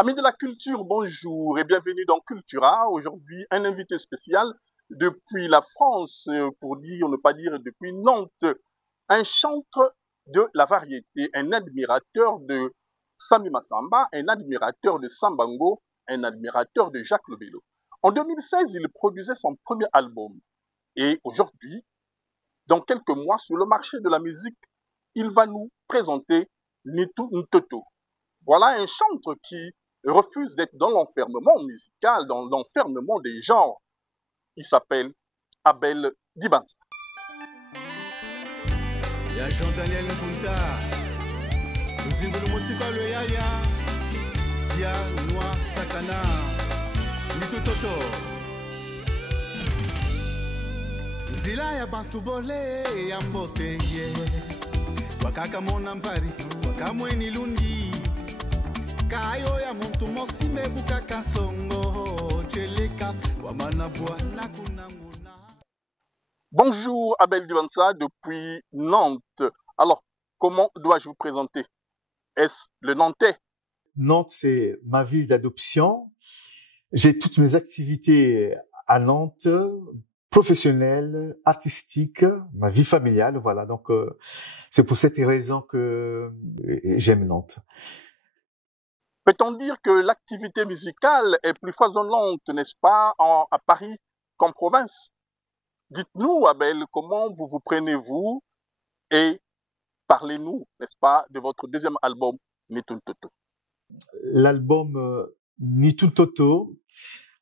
Amis de la culture, bonjour et bienvenue dans Cultura. Aujourd'hui, un invité spécial depuis la France, pour dire, ne pas dire depuis Nantes, un chanteur de la variété, un admirateur de Sami Massamba, un admirateur de Sambango, un admirateur de Jacques Lobelo. En 2016, il produisait son premier album et aujourd'hui, dans quelques mois, sur le marché de la musique, il va nous présenter Nitu Ntoto. Voilà un chanteur qui refuse d'être dans l'enfermement musical, dans l'enfermement des genres. Il s'appelle Abel Dibanza. Il y a Jean-Daniel Nkunta, Muzingulu Musika le Yaya, Dia Noir Sakana, Nitu Toto. Nzila ya bantu bole ya mbote ye, wakaka mona mpari, wakamweni lundi. Kayo ya muntu mosime buka kasongo cheleka wamanabwa nakunanguna. Bonjour Abel Dibanza depuis Nantes. Alors, comment dois-je vous présenter? Est-ce le Nantais? Nantes, c'est ma ville d'adoption. J'ai toutes mes activités à Nantes, professionnelles, artistiques, ma vie familiale, voilà. Donc, c'est pour cette raison que j'aime Nantes. Peut-on dire que l'activité musicale est plus foisonnante, n'est-ce pas, à Paris qu'en province? Dites-nous, Abel, comment vous prenez-vous et parlez-nous, n'est-ce pas, de votre deuxième album, Nitu Ntoto. L'album Nitu Ntoto,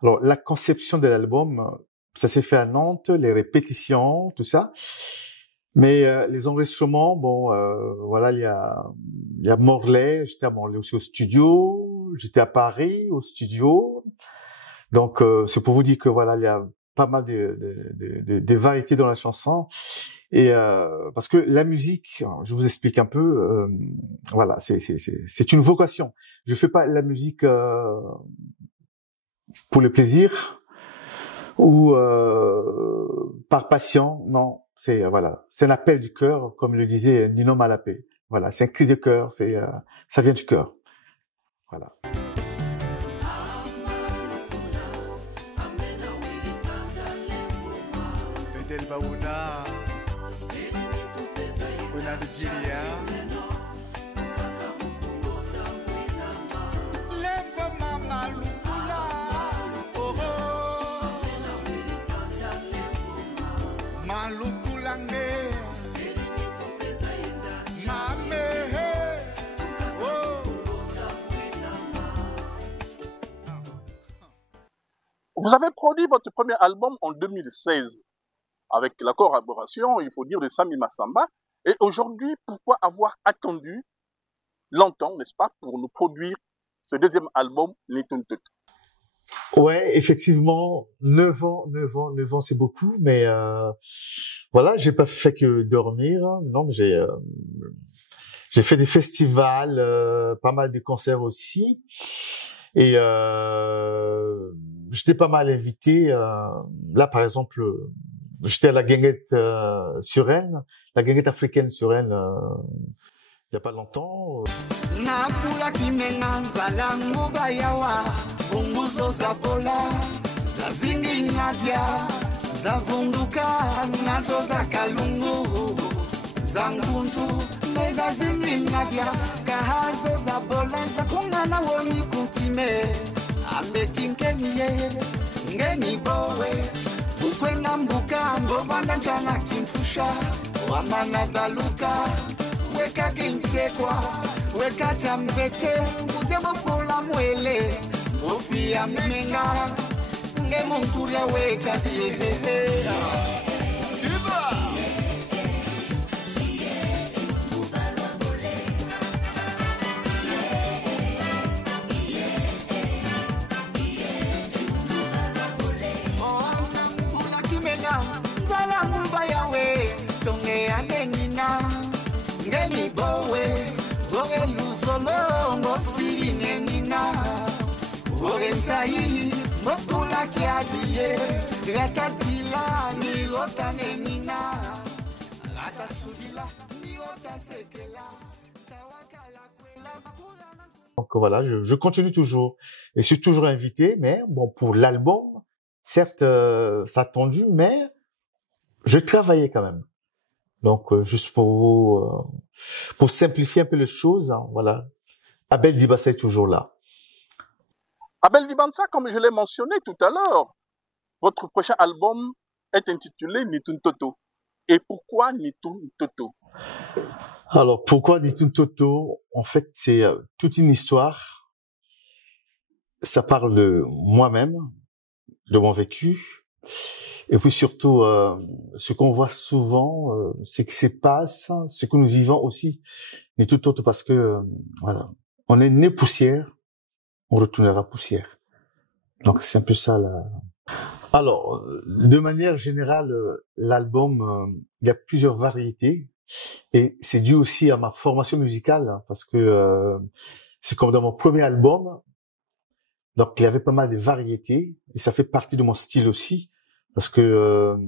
alors la conception de l'album, ça s'est fait à Nantes, les répétitions, tout ça. Mais les enregistrements, bon, voilà, il y a Morlaix, j'étais à Morlaix aussi au studio, j'étais à Paris au studio. Donc c'est pour vous dire que voilà, il y a pas mal de variétés dans la chanson. Et parce que la musique, je vous explique un peu, voilà, c'est une vocation. Je fais pas la musique pour le plaisir ou par passion, non. C'est voilà, c'est un appel du cœur, comme le disait Nino Malapé. Voilà, c'est un cri de cœur, ça vient du cœur. Voilà. Vous avez produit votre premier album en 2016 avec la collaboration, il faut dire, de Sami Massamba. Et aujourd'hui, pourquoi avoir attendu longtemps, n'est-ce pas, pour nous produire ce deuxième album, Nitu Ntoto? Ouais, effectivement, 9 ans, c'est beaucoup, mais voilà, j'ai pas fait que dormir. Non, mais j'ai fait des festivals, pas mal de concerts aussi, et j'étais pas mal invité. Là, par exemple, j'étais à la Guinguette sur Rennes, la Guinguette africaine sur Rennes, il y a pas longtemps. Napula kimenga nzala nguba yawa bunguzo za bola za zingi nadia za vunduka nazo za kalungu za ngunzu neza zingi nadia kahazo za bola za kungana woni kutime ambe kinkeniye ngeni bowe ukwenda mbuka mbovanda njana kimfusha wamana baluka weka kinsekwa weka chambese kutema fola mwele ofia menga nge monturia weka diye Zala mubaya we songe anenina ngeni bowe oge luzolo ngosiri nenina oge nsai motula kiadie rakatila ni ota nenina rata subila ni ota sekela tawakala kwela bakura Donc voilà, je continue toujours. Et je suis toujours invité, mais bon, pour l'album, certes, ça a tendu, mais je travaillais quand même. Donc, juste pour simplifier un peu les choses, hein, voilà. Abel Dibassa est toujours là. Abel Dibansa, comme je l'ai mentionné tout à l'heure, votre prochain album est intitulé Nitun Toto. Et pourquoi Nitun Toto? Alors, pourquoi Nitun Toto? En fait, c'est toute une histoire. Ça parle de moi-même, de mon vécu. Et puis surtout, ce qu'on voit souvent, ce qui se passe, ce que nous vivons aussi, Nitun Toto, parce que, voilà, on est né poussière, on retournera poussière. Donc, c'est un peu ça, là. Alors, de manière générale, l'album, il y a plusieurs variétés. Et c'est dû aussi à ma formation musicale, hein, parce que c'est comme dans mon premier album, donc il y avait pas mal de variétés, et ça fait partie de mon style aussi, parce que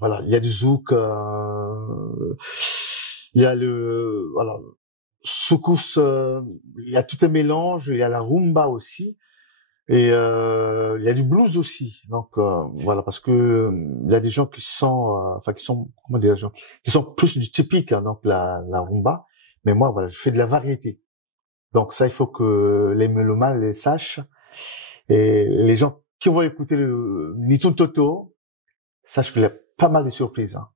voilà, il y a du zouk, il y a le voilà soukous, il y a tout un mélange, il y a la rumba aussi, et il y a du blues aussi. Donc voilà, parce que il y a des gens qui sont qui sont comment dire, qui sont plus du typique, hein, donc la rumba, mais moi voilà, je fais de la variété. Donc ça, il faut que les mélomanes les sachent, et les gens qui vont écouter le Nitun Toto sachent qu'il y a pas mal de surprises, hein.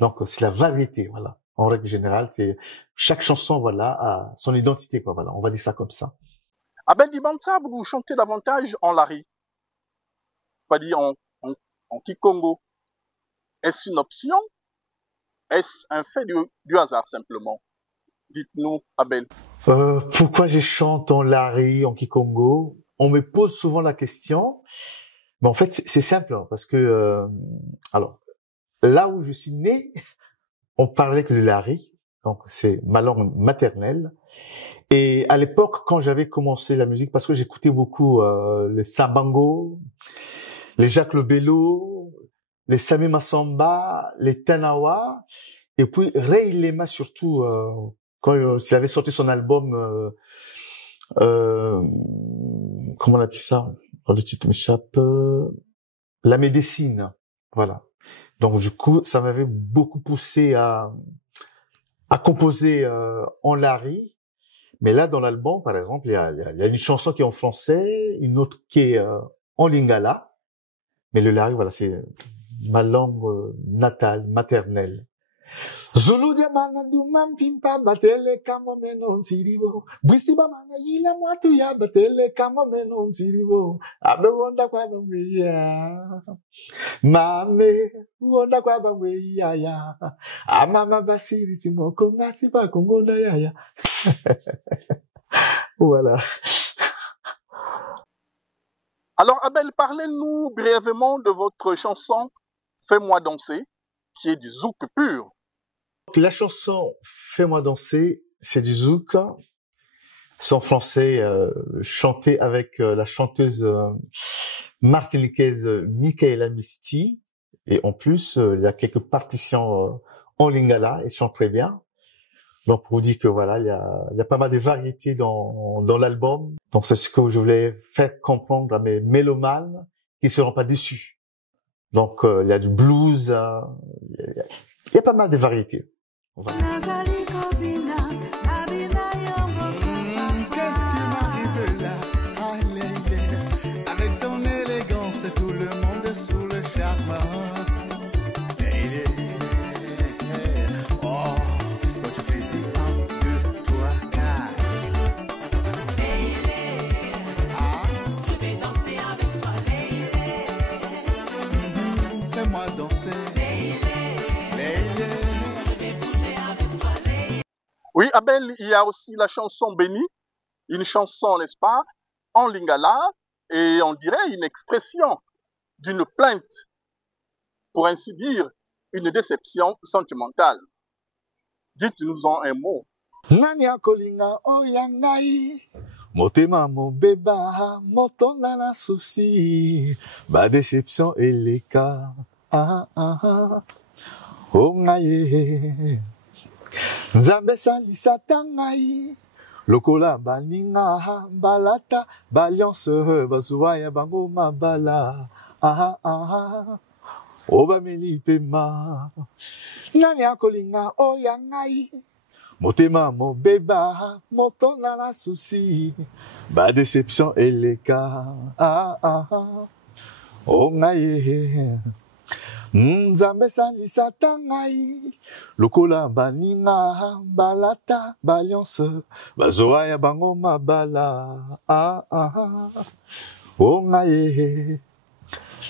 Donc c'est la variété, voilà. En règle générale, c'est chaque chanson, voilà, a son identité, quoi. Voilà, on va dire ça comme ça. Abel Dibansa, vous chantez davantage en lari, pas dire en kikongo. Est-ce une option? Est-ce un fait du hasard simplement? Dites-nous, Abel. Pourquoi je chante en lari, en kikongo? On me pose souvent la question, mais en fait c'est simple, hein, parce que alors là où je suis né, on parlait que le lari, donc c'est ma langue maternelle. Et à l'époque, quand j'avais commencé la musique, parce que j'écoutais beaucoup les Sabango, les Jacques Lobello, les Sami Massamba, les Tanawa, et puis Ray Lema surtout, quand il avait sorti son album, comment on appelle ça? Le titre m'échappe, La Médecine, voilà. Donc du coup, ça m'avait beaucoup poussé à composer en lari. Mais là, dans l'album, par exemple, il y a une chanson qui est en français, une autre qui est en lingala. Mais le lari, voilà, c'est ma langue natale, maternelle. Zulu diamana dumam pimpa batele kama menon siribo. Bwisiba mana yila mwatu ya batele kama menon siribo. Abe wonda kwa bamweya. Mame wonda kwa bamweya ya. Amama basiri timoko ngati ba kongonda ya ya. Voilà. Alors, Abel, parlez-nous brièvement de votre chanson Fais-moi danser, qui est du zouk pur. La chanson Fais-moi danser, c'est du zouk. C'est en français, chanté avec la chanteuse martiniquaise Michaela Misti. Et en plus, il y a quelques partitions en lingala, et chante très bien. Donc, pour vous dire que voilà, il y a pas mal de variétés dans l'album. Donc, c'est ce que je voulais faire comprendre à mes mélomanes qui ne seront pas déçus. Donc, il y a du blues, il y a pas mal de variétés. Voilà. Qu'est-ce qui m'arrive là? Allez, avec ton élégance, tout le monde sous le charme. Oh, quand tu fais si 1, 2, 3, 4. Je vais danser avec toi, Fais-moi danser. Oui, Abel, il y a aussi la chanson Béni, une chanson, n'est-ce pas, en lingala, et on dirait une expression d'une plainte, pour ainsi dire, une déception sentimentale. Dites-nous-en un mot. Nani akolinga oyangai motema mobeba motonda na souci ba déception eleka ongaye nzambe salisa tangai Lokola baninga balata balliance bazuwaya bango mabala ah ah oba melipema nani akolinga oya ngai motema mobeba motona na susi ba déception eleka ah ah o ngai nzambe salisa ngai lokola baninga balata balliance bazoa ya bango mabala ah ah o ngai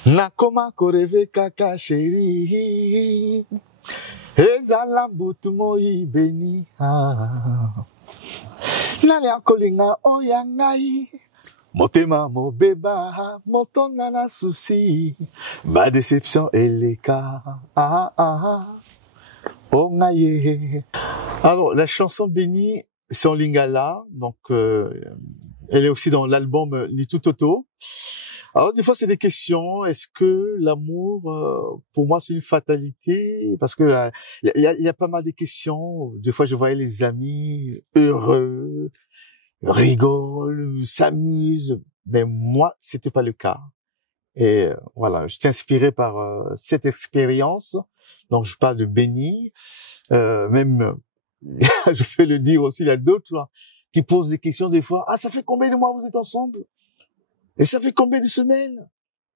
nakoma koreve kaka sheri ezala mbutu moi beni ah nani akolinga oya ngai motema mobeba motona na susi ba déception eleka ah ah oh ngai. Alors la chanson Béni c'est en lingala, donc elle est aussi dans l'album Nitu Toto. Alors des fois c'est des questions, est-ce que l'amour pour moi c'est une fatalité, parce que il y a pas mal de questions. Des fois je voyais les amis heureux, rigolent, s'amusent, mais moi c'était pas le cas. Et voilà, j'étais inspiré par cette expérience. Donc je parle de Béni, même je peux le dire aussi, il y a d'autres là, qui posent des questions des fois. Ah, ça fait combien de mois vous êtes ensemble? Et ça fait combien de semaines?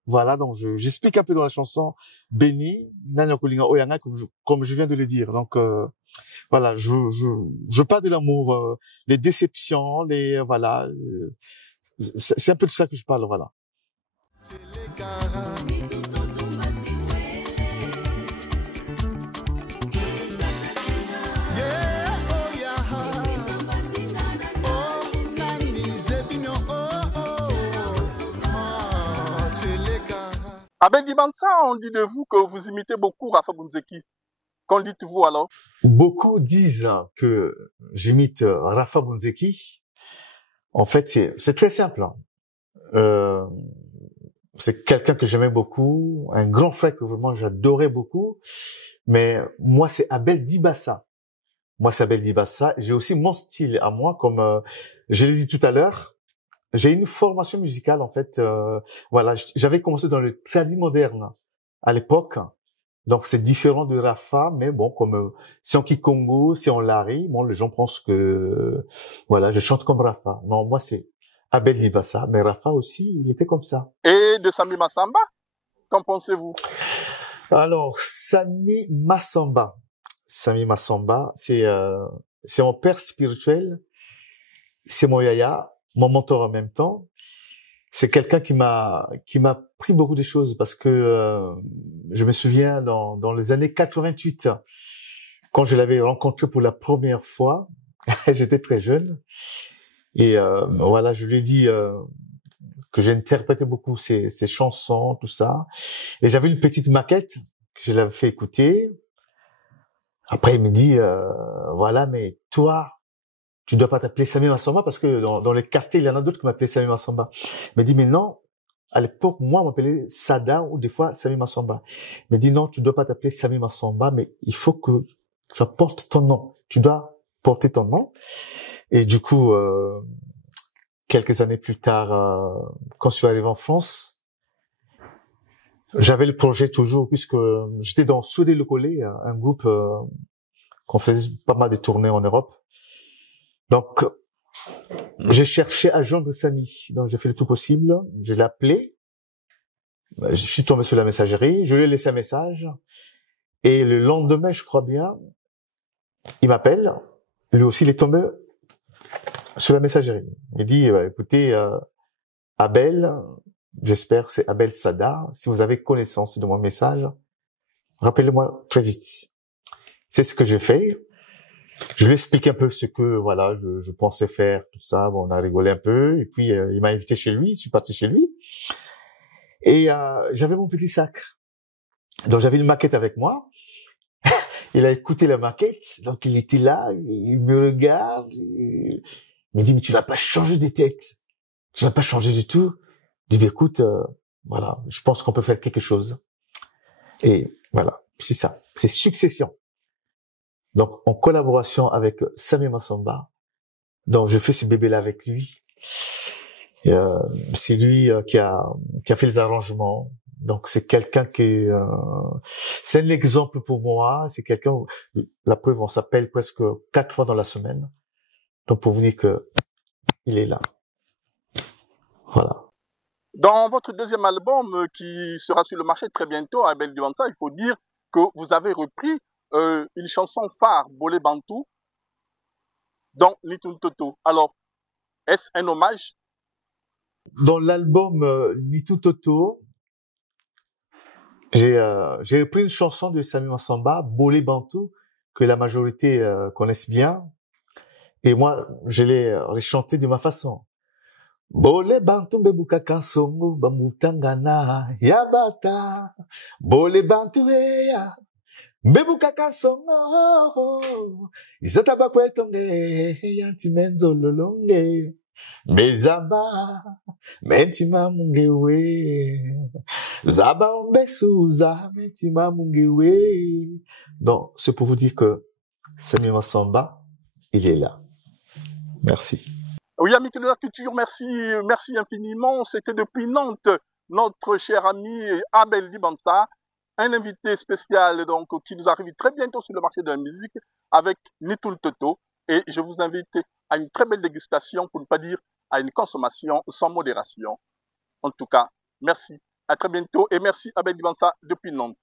Voilà, donc j'explique un peu dans la chanson Béni, Nanya Kolinga Oyanga, comme je viens de le dire. Donc voilà, je parle de l'amour, les déceptions, voilà, c'est un peu de ça que je parle, voilà. Abel Dibansa, on dit de vous que vous imitez beaucoup Rafa Bunzeki. Qu'en dites-vous alors? Beaucoup disent que j'imite Rafa Bunzeki. En fait, c'est très simple. C'est quelqu'un que j'aimais beaucoup, un grand frère que vraiment j'adorais beaucoup. Mais moi, c'est Abel Dibassa. Moi, c'est Abel Dibassa. J'ai aussi mon style à moi, comme je l'ai dit tout à l'heure. J'ai une formation musicale, en fait. Voilà, j'avais commencé dans le tradi moderne à l'époque. Donc, c'est différent de Rafa, mais bon, comme si on Kikongo, si on Larry, bon, les gens pensent que, voilà, je chante comme Rafa. Non, moi, c'est Abel Dibassa, mais Rafa aussi, il était comme ça. Et de Sami Massamba, qu'en pensez-vous? Alors, Sami Massamba, c'est mon père spirituel, c'est mon yaya, mon mentor en même temps. C'est quelqu'un qui m'a pris beaucoup de choses, parce que je me souviens dans les années 88, quand je l'avais rencontré pour la première fois, j'étais très jeune, et voilà, je lui ai dit que j'interprétais beaucoup ses chansons, tout ça, et j'avais une petite maquette que je l'avais fait écouter. Après il me dit voilà, mais toi tu dois pas t'appeler Sami Massamba, parce que dans les castés, il y en a d'autres qui m'appelaient Sami Massamba. Il m'a dit, mais non, à l'époque, moi, on m'appelait Sada, ou des fois Sami Massamba. Il m'a dit, non, tu dois pas t'appeler Sami Massamba, mais il faut que tu portes ton nom. Tu dois porter ton nom. Et du coup, quelques années plus tard, quand je suis arrivé en France, j'avais le projet toujours, puisque j'étais dans Soudé Le Collet, un groupe qu'on faisait pas mal de tournées en Europe. Donc, j'ai cherché à joindre Sami. Donc, j'ai fait le tout possible. Je l'ai appelé. Je suis tombé sur la messagerie. Je lui ai laissé un message. Et le lendemain, je crois bien, il m'appelle. Lui aussi, il est tombé sur la messagerie. Il dit, écoutez, Abel, j'espère que c'est Abel Sada. Si vous avez connaissance de mon message, rappelez-moi très vite. C'est ce que j'ai fait. Je lui ai expliqué un peu ce que, voilà, je pensais faire, tout ça. Bon, on a rigolé un peu. Et puis, il m'a invité chez lui. Je suis parti chez lui. Et j'avais mon petit sac. Donc, j'avais une maquette avec moi. Il a écouté la maquette. Donc, il était là. Il me regarde. Il me dit, mais tu n'as pas changé de tête. Tu n'as pas changé du tout. Je dis, écoute, voilà, je pense qu'on peut faire quelque chose. Et voilà, c'est ça. C'est Succession. Donc, en collaboration avec Sami Massamba, Donc, je fais ce bébé-là avec lui. C'est lui qui a fait les arrangements. Donc, c'est quelqu'un qui c'est un exemple pour moi. C'est quelqu'un, la preuve, on s'appelle presque 4 fois dans la semaine. Donc, pour vous dire que il est là. Voilà. Dans votre deuxième album qui sera sur le marché très bientôt, Abel Dibansa, il faut dire que vous avez repris une chanson phare, Bolé Bantou, dans Nitun Toto. Alors, est-ce un hommage? Dans l'album Nitu Toto, j'ai repris une chanson de Samy Massamba, Bolé Bantou, que la majorité connaissent bien. Et moi, je l'ai chanté de ma façon. Bole bantu bebuka kansongo bamutangana yabata. Bole bantu eya bebuka kansongo. Izata bakwetonge yanti menzo lolonge. Bezamba mentima mungewe. Zaba ombesuza mentima mungewe. Donc, c'est pour vous dire que Samy Massamba, il est là. Merci. Oui, amis de la culture, merci, merci infiniment. C'était depuis Nantes, notre cher ami Abel Dibansa, un invité spécial donc qui nous arrive très bientôt sur le marché de la musique avec Nitul Toto. Et je vous invite à une très belle dégustation, pour ne pas dire à une consommation sans modération. En tout cas, merci. À très bientôt et merci Abel Dibansa depuis Nantes.